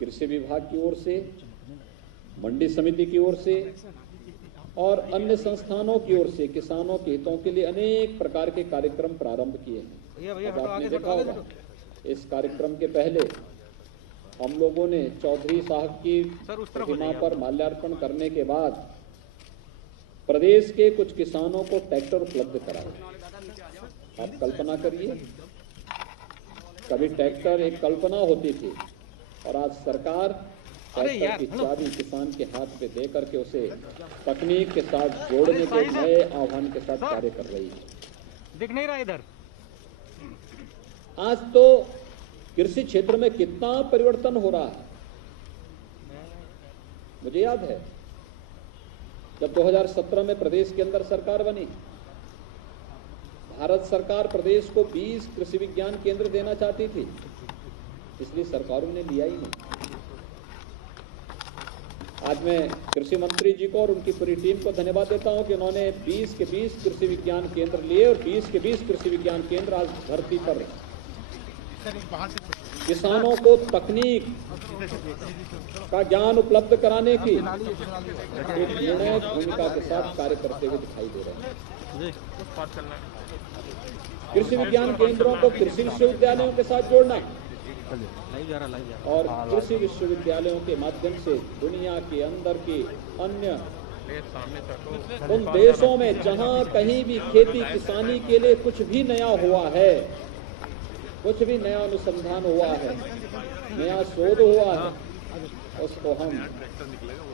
कृषि विभाग की ओर से, मंडी समिति की ओर से और अन्य संस्थानों की ओर से किसानों के हितों के लिए अनेक प्रकार के कार्यक्रम प्रारंभ किए हैं। अब आपने देखा होगा, इस कार्यक्रम के पहले हम लोगों ने चौधरी साहब की प्रतिमा पर माल्यार्पण करने के बाद प्रदेश के कुछ किसानों को ट्रैक्टर उपलब्ध कराए। आप कल्पना करिए, कभी ट्रैक्टर एक कल्पना होती थी और आज सरकार ट्रैक्टर की चाबी किसान के हाथ पे दे करके उसे तकनीक के साथ जोड़ने के नए आह्वान के साथ कार्य कर रही है। दिख नहीं रहा इधर। आज तो कृषि क्षेत्र में कितना परिवर्तन हो रहा है। मुझे याद है जब 2017 में प्रदेश के अंदर सरकार बनी, भारत सरकार प्रदेश को 20 कृषि विज्ञान केंद्र देना चाहती थी, इसलिए सरकारों ने लिया ही नहीं। आज मैं कृषि मंत्री जी को और उनकी पूरी टीम को धन्यवाद देता हूं कि उन्होंने 20 के 20 कृषि विज्ञान केंद्र लिए और 20 के 20 कृषि विज्ञान केंद्र आज धरती पर किसानों को तकनीक का ज्ञान उपलब्ध कराने की एक निर्णायक भूमिका के साथ कार्य करते हुए दिखाई दे रहे हैं। कृषि विज्ञान केंद्रों को कृषि विश्वविद्यालयों के साथ जोड़ना और कृषि विश्वविद्यालयों के माध्यम से दुनिया के अंदर के अन्य उन देशों में जहां कहीं भी खेती किसानी के लिए कुछ भी नया हुआ है, कुछ भी नया अनुसंधान हुआ है, नया शोध हुआ है, उसको हम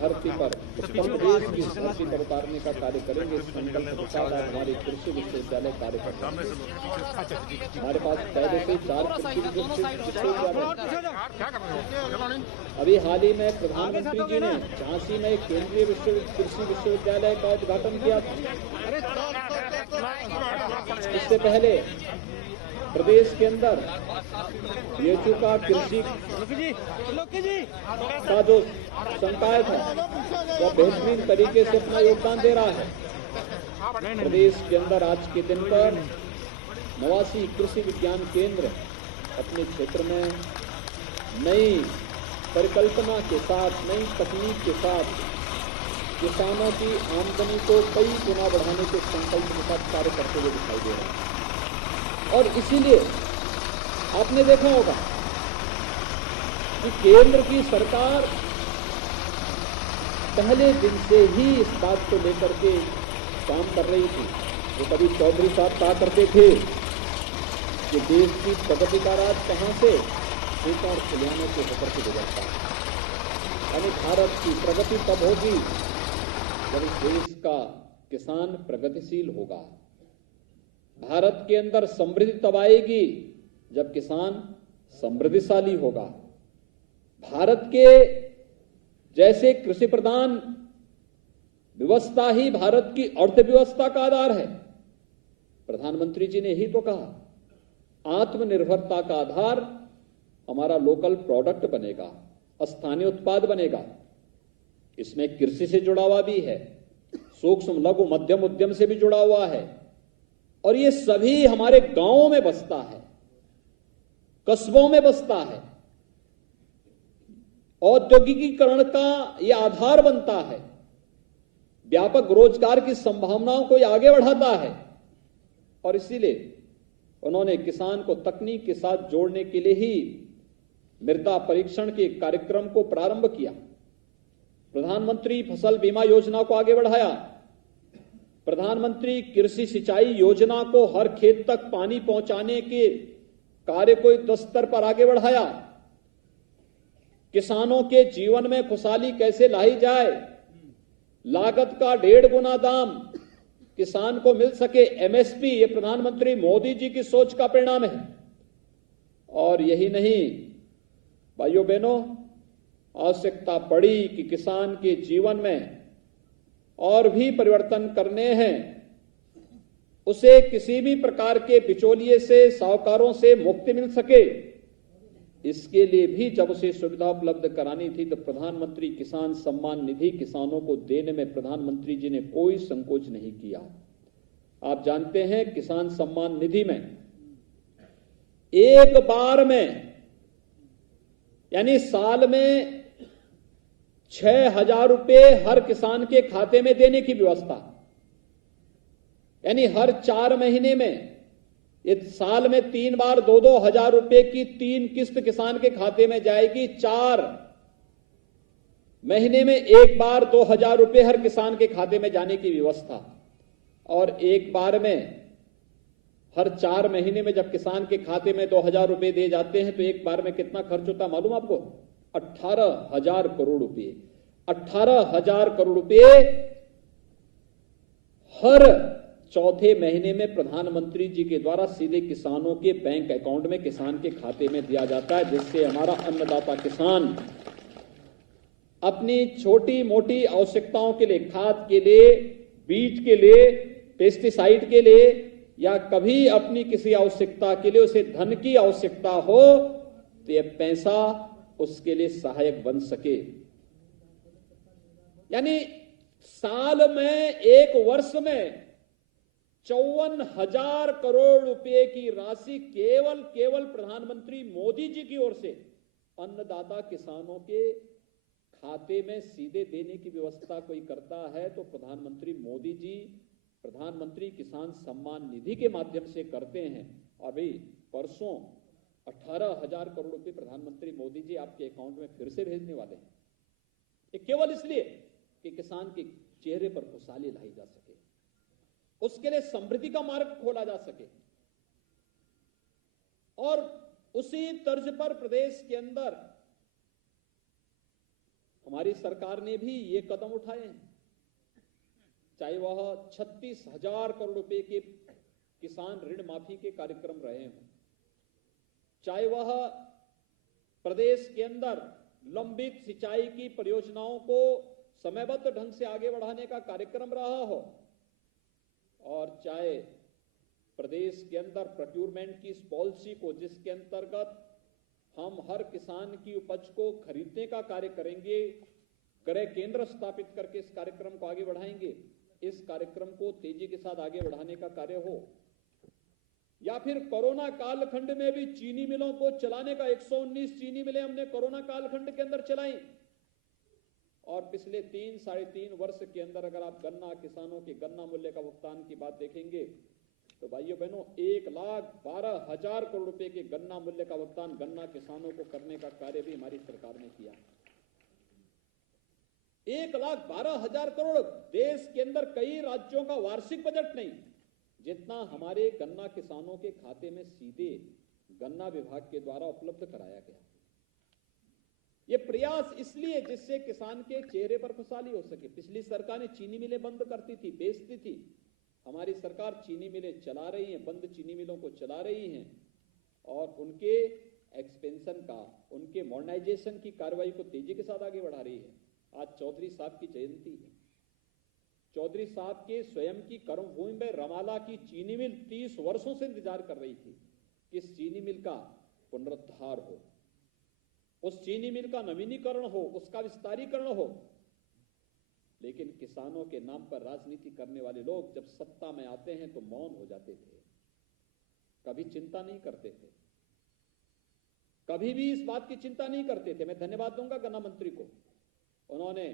धरती पर देश की धरती पर उतारने का कार्य करेंगे। इस संकल्प के साथ हमारे कृषि विश्वविद्यालय कार्य करते हैं। हमारे पास पहले से 4 कृषि विश्वविद्यालय। अभी हाल ही में प्रधानमंत्री जी ने झांसी में एक केंद्रीय कृषि विश्वविद्यालय का उद्घाटन किया था। इससे पहले प्रदेश के अंदर बीएचयू का कृषि का जो संकाय था वह बेहतरीन तरीके से अपना योगदान दे रहा है। प्रदेश के अंदर आज के दिन पर 89 कृषि विज्ञान केंद्र अपने क्षेत्र में नई परिकल्पना के साथ, नई तकनीक के साथ किसानों की आमदनी को कई गुना बढ़ाने के संकल्प के साथ कार्य करते हुए दिखाई दे रहे हैं। और इसीलिए आपने देखा होगा कि केंद्र की सरकार पहले दिन से ही इस बात को लेकर के काम कर रही थी। वो कभी चौधरी साहब कहा करते थे कि देश की प्रगति का राज कहां से एक और खिलौनों के होकर के गुजरता है। यानी भारत की प्रगति तब होगी जब इस देश का किसान प्रगतिशील होगा। भारत के अंदर समृद्धि तब आएगी जब किसान समृद्धिशाली होगा। भारत के जैसे कृषि प्रधान व्यवस्था ही भारत की अर्थव्यवस्था का आधार है। प्रधानमंत्री जी ने ही तो कहा, आत्मनिर्भरता का आधार हमारा लोकल प्रोडक्ट बनेगा, स्थानीय उत्पाद बनेगा। इसमें कृषि से जुड़ा हुआ भी है, सूक्ष्म लघु मध्यम उद्यम से भी जुड़ा हुआ है, और ये सभी हमारे गांवों में बसता है, कस्बों में बसता है। औद्योगिकीकरण का यह आधार बनता है, व्यापक रोजगार की संभावनाओं को यह आगे बढ़ाता है। और इसीलिए उन्होंने किसान को तकनीक के साथ जोड़ने के लिए ही मृदा परीक्षण के कार्यक्रम को प्रारंभ किया। प्रधानमंत्री फसल बीमा योजना को आगे बढ़ाया। प्रधानमंत्री कृषि सिंचाई योजना को हर खेत तक पानी पहुंचाने के कार्य को युद्ध स्तर पर आगे बढ़ाया। किसानों के जीवन में खुशहाली कैसे लाई जाए, लागत का 1.5 गुना दाम किसान को मिल सके, एमएसपी, ये प्रधानमंत्री मोदी जी की सोच का परिणाम है। और यही नहीं भाइयों बहनों, आवश्यकता पड़ी कि किसान के जीवन में और भी परिवर्तन करने हैं, उसे किसी भी प्रकार के बिचौलिए से, साहूकारों से मुक्ति मिल सके। इसके लिए भी जब उसे सुविधा उपलब्ध करानी थी तो प्रधानमंत्री किसान सम्मान निधि किसानों को देने में प्रधानमंत्री जी ने कोई संकोच नहीं किया। आप जानते हैं, किसान सम्मान निधि में एक बार में यानी साल में 6,000 रुपए हर किसान के खाते में देने की व्यवस्था, यानी हर 4 महीने में, इस साल में 3 बार 2-2 हजार रुपए की 3 किस्त किसान के खाते में जाएगी। 4 महीने में 1 बार 2,000 रुपए हर किसान के खाते में जाने की व्यवस्था। और एक बार में हर 4 महीने में जब किसान के खाते में 2,000 रुपए दिए जाते हैं तो एक बार में कितना खर्च होता है मालूम आपको? 18,000 करोड़ रुपए। 18,000 करोड़ रुपए हर चौथे महीने में प्रधानमंत्री जी के द्वारा सीधे किसानों के बैंक अकाउंट में, किसान के खाते में दिया जाता है, जिससे हमारा अन्नदाता किसान अपनी छोटी मोटी आवश्यकताओं के लिए, खाद के लिए, बीज के लिए, पेस्टिसाइड के लिए, या कभी अपनी किसी आवश्यकता के लिए उसे धन की आवश्यकता हो तो यह पैसा उसके लिए सहायक बन सके। यानी साल में, एक वर्ष में 54,000 करोड़ रुपए की राशि केवल प्रधानमंत्री मोदी जी की ओर से अन्नदाता किसानों के खाते में सीधे देने की व्यवस्था कोई करता है तो प्रधानमंत्री मोदी जी प्रधानमंत्री किसान सम्मान निधि के माध्यम से करते हैं। और भाई परसों 18,000 करोड़ रुपए प्रधानमंत्री मोदी जी आपके अकाउंट में फिर से भेजने वाले हैं। ये केवल इसलिए कि किसान के चेहरे पर खुशहाली लाई जा सके, उसके लिए समृद्धि का मार्ग खोला जा सके। और उसी तर्ज पर प्रदेश के अंदर हमारी सरकार ने भी ये कदम उठाए हैं, चाहे वह 36,000 करोड़ रुपए के किसान ऋण माफी के कार्यक्रम रहे हों, चाहे वह प्रदेश के अंदर लंबित सिंचाई की परियोजनाओं को समयबद्ध ढंग से आगे बढ़ाने का कार्यक्रम रहा हो, और चाहे प्रदेश के अंदर प्रोक्योरमेंट की इस पॉलिसी को, जिसके अंतर्गत हम हर किसान की उपज को खरीदने का कार्य करेंगे, क्रय केंद्र स्थापित करके इस कार्यक्रम को आगे बढ़ाएंगे, इस कार्यक्रम को तेजी के साथ आगे बढ़ाने का कार्य हो, या फिर कोरोना कालखंड में भी चीनी मिलों को चलाने का 119 चीनी मिलें हमने कोरोना कालखंड के अंदर चलाई। और पिछले 3-3.5 वर्ष के अंदर अगर आप गन्ना किसानों के गन्ना मूल्य का भुगतान की बात देखेंगे तो भाइयों बहनों 1,12,000 करोड़ रुपए के गन्ना मूल्य का भुगतान गन्ना किसानों को करने का कार्य भी हमारी सरकार ने किया। 1,12,000 करोड़, देश के अंदर कई राज्यों का वार्षिक बजट नहीं जितना हमारे गन्ना किसानों के खाते में सीधे गन्ना विभाग के द्वारा उपलब्ध कराया गया। ये प्रयास इसलिए जिससे किसान के चेहरे पर खुशहाली हो सके। पिछली सरकार ने चीनी मिलें बंद करती थी, बेचती थी, हमारी सरकार चीनी मिलें चला रही है, बंद चीनी मिलों को चला रही हैं और उनके एक्सपेंशन का, उनके मॉडर्नाइजेशन की कार्रवाई को तेजी के साथ आगे बढ़ा रही है। आज चौधरी साहब की जयंती है। चौधरी साहब के स्वयं की कर्मभूमि में रमाला की चीनी मिल 30 वर्षों से इंतजार कर रही थी कि इस चीनी मिल का पुनरुद्धार हो, उस चीनी मिल का नवीनीकरण हो, उसका विस्तारीकरण हो। लेकिन किसानों के नाम पर राजनीति करने वाले लोग जब सत्ता में आते हैं तो मौन हो जाते थे, कभी चिंता नहीं करते थे, कभी भी इस बात की चिंता नहीं करते थे। मैं धन्यवाद दूंगा गन्ना मंत्री को, उन्होंने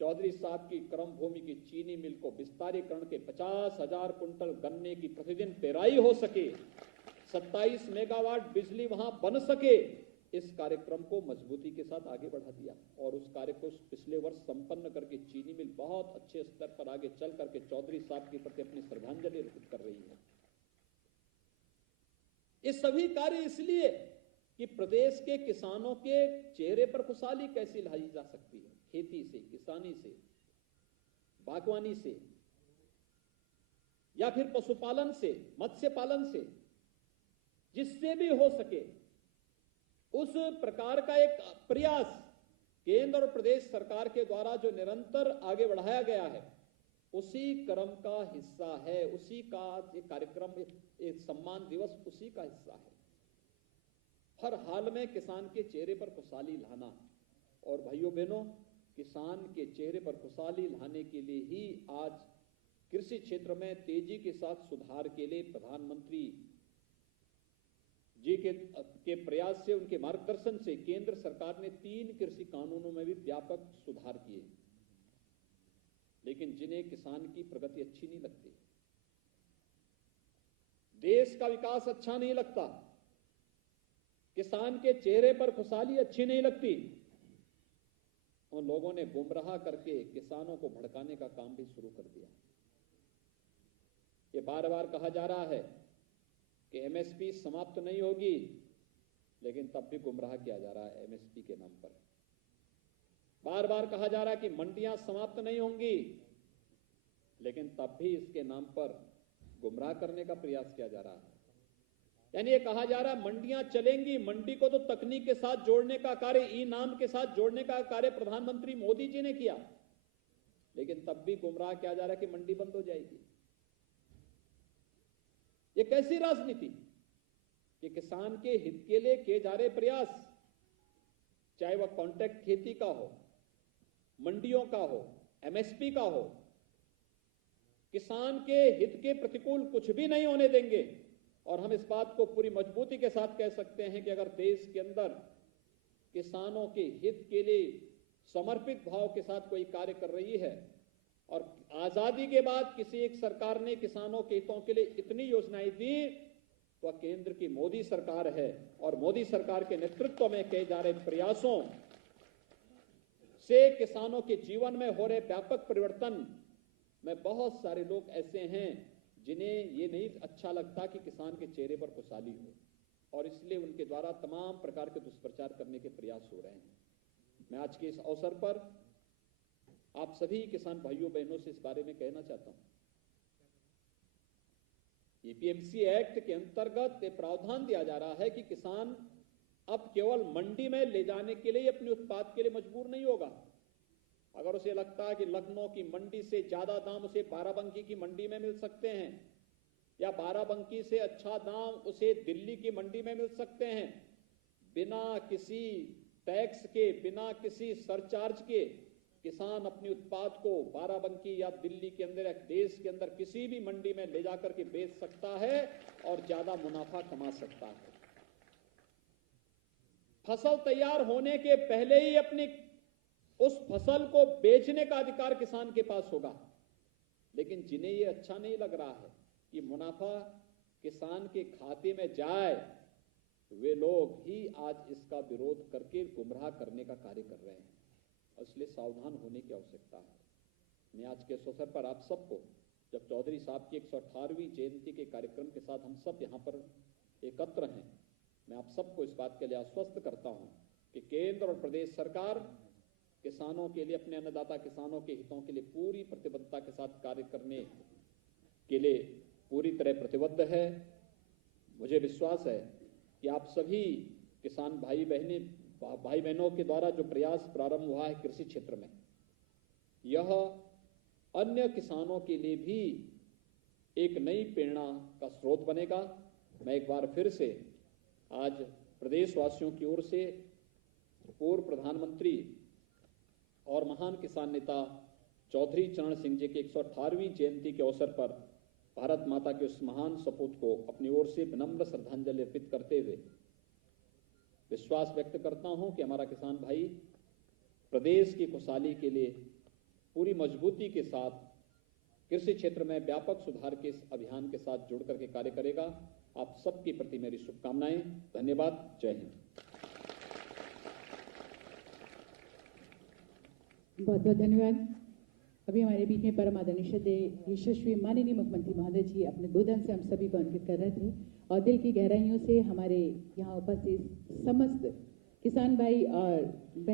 चौधरी साहब की कर्मभूमि की चीनी मिल को विस्तारीकरण के 50,000 कुंटल गन्ने की प्रतिदिन पेराई हो सके, 27 मेगावाट बिजली वहां बन सके, इस कार्यक्रम को मजबूती के साथ आगे बढ़ा दिया। और उस कार्य को पिछले वर्ष संपन्न करके चीनी मिल बहुत अच्छे स्तर पर आगे चल करके चौधरी साहब के प्रति अपनी श्रद्धांजलि अर्पित कर रही है। ये सभी कार्य इसलिए कि प्रदेश के किसानों के चेहरे पर खुशहाली कैसी लाई जा सकती है, खेती से, किसानी से, बागवानी से, या फिर पशुपालन से, मत्स्य पालन से, जिससे भी हो सके उस प्रकार का एक प्रयास केंद्र और प्रदेश सरकार के द्वारा जो निरंतर आगे बढ़ाया गया है, उसी क्रम का हिस्सा है, उसी का ये कार्यक्रम, एक सम्मान दिवस उसी का हिस्सा है। हर हाल में किसान के चेहरे पर खुशहाली लाना। और भाइयों बहनों, किसान के चेहरे पर खुशहाली लाने के लिए ही आज कृषि क्षेत्र में तेजी के साथ सुधार के लिए प्रधानमंत्री जी के प्रयास से, उनके मार्गदर्शन से केंद्र सरकार ने 3 कृषि कानूनों में भी व्यापक सुधार किए, लेकिन जिन्हें किसान की प्रगति अच्छी नहीं लगती, देश का विकास अच्छा नहीं लगता, किसान के चेहरे पर खुशहाली अच्छी नहीं लगती, उन लोगों ने गुमराह करके किसानों को भड़काने का काम भी शुरू कर दिया। ये बार बार कहा जा रहा है कि एमएसपी समाप्त नहीं होगी, लेकिन तब भी गुमराह किया जा रहा है एमएसपी के नाम पर। बार बार कहा जा रहा है कि मंडियां समाप्त नहीं होंगी, लेकिन तब भी इसके नाम पर गुमराह करने का प्रयास किया जा रहा है। यानी ये कहा जा रहा है मंडियां चलेंगी, मंडी को तो तकनीक के साथ जोड़ने का कार्य, ई नाम के साथ जोड़ने का कार्य प्रधानमंत्री मोदी जी ने किया, लेकिन तब भी गुमराह किया जा रहा है कि मंडी बंद हो जाएगी। ये कैसी राजनीति कि किसान के हित के लिए किए जा रहे प्रयास, चाहे वह कॉन्ट्रैक्ट खेती का हो, मंडियों का हो, एमएसपी का हो, किसान के हित के प्रतिकूल कुछ भी नहीं होने देंगे। और हम इस बात को पूरी मजबूती के साथ कह सकते हैं कि अगर देश के अंदर किसानों के हित के लिए समर्पित भाव के साथ कोई कार्य कर रही है, और आजादी के बाद किसी एक सरकार ने किसानों के हितों के लिए इतनी योजनाएं दी, वह केंद्र की मोदी सरकार है। और मोदी सरकार के नेतृत्व में किए जा रहे प्रयासों से किसानों के जीवन में हो रहे व्यापक परिवर्तन में बहुत सारे लोग ऐसे हैं जिन्हें ये नहीं अच्छा लगता कि किसान के चेहरे पर खुशहाली हो, और इसलिए उनके द्वारा तमाम प्रकार के दुष्प्रचार करने के प्रयास हो रहे हैं। मैं आज के इस अवसर पर आप सभी किसान भाइयों बहनों से इस बारे में कहना चाहता हूं। एपीएमसी एक्ट के अंतर्गत एक प्रावधान दिया जा रहा है कि किसान अब केवल मंडी में ले जाने के लिए अपने उत्पाद के लिए मजबूर नहीं होगा। अगर उसे लगता है कि लखनऊ की मंडी से ज्यादा दाम उसे बाराबंकी की मंडी में मिल सकते हैं, या बाराबंकी से अच्छा दाम उसे दिल्ली की मंडी में मिल सकते हैं, बिना किसी टैक्स के, बिना किसी सरचार्ज के किसान अपने उत्पाद को बाराबंकी या दिल्ली के अंदर या देश के अंदर किसी भी मंडी में ले जाकर के बेच सकता है और ज्यादा मुनाफा कमा सकता है। फसल तैयार होने के पहले ही अपनी उस फसल को बेचने का अधिकार किसान के पास होगा। लेकिन जिन्हें ये अच्छा नहीं लग रहा है कि मुनाफा किसान के खाते में जाए, वे लोग ही आज इसका विरोध करके गुमराह करने का कार्य कर रहे हैं, इसलिए सावधान होने की आवश्यकता है। मैं आज के इस अवसर पर आप सबको, जब चौधरी साहब की 118वीं जयंती के कार्यक्रम के साथ हम सब यहाँ पर एकत्र हैं, मैं आप सबको इस बात के लिए आश्वस्त करता हूँ कि केंद्र और प्रदेश सरकार किसानों के लिए, अपने अन्नदाता किसानों के हितों के लिए पूरी प्रतिबद्धता के साथ कार्य करने के लिए पूरी तरह प्रतिबद्ध है। मुझे विश्वास है कि आप सभी किसान भाई बहनों के द्वारा जो प्रयास प्रारंभ हुआ है कृषि क्षेत्र में, यह अन्य किसानों के लिए भी एक नई प्रेरणा का स्रोत बनेगा। मैं एक बार फिर से आज प्रदेशवासियों की ओर से पूर्व प्रधानमंत्री और महान किसान नेता चौधरी चरण सिंह जी के 118वीं जयंती के अवसर पर भारत माता के उस महान सपूत को अपनी ओर से विनम्र श्रद्धांजलि अर्पित करते हुए विश्वास व्यक्त करता हूं कि हमारा किसान भाई प्रदेश की खुशहाली के लिए पूरी मजबूती के साथ कृषि क्षेत्र में व्यापक सुधार के इस अभियान के साथ जुड़ करके कार्य करेगा। आप सबके प्रति मेरी शुभकामनाएं। धन्यवाद। जय हिंद। बहुत बहुत धन्यवाद। अभी हमारे बीच में परम आदरणीय यशस्वी माननीय मुख्यमंत्री महोदय जी अपने गोदन से हम सभी को अंकित कर रहे थे, और दिल की गहराइयों से हमारे यहाँ उपस्थित समस्त किसान भाई और बहन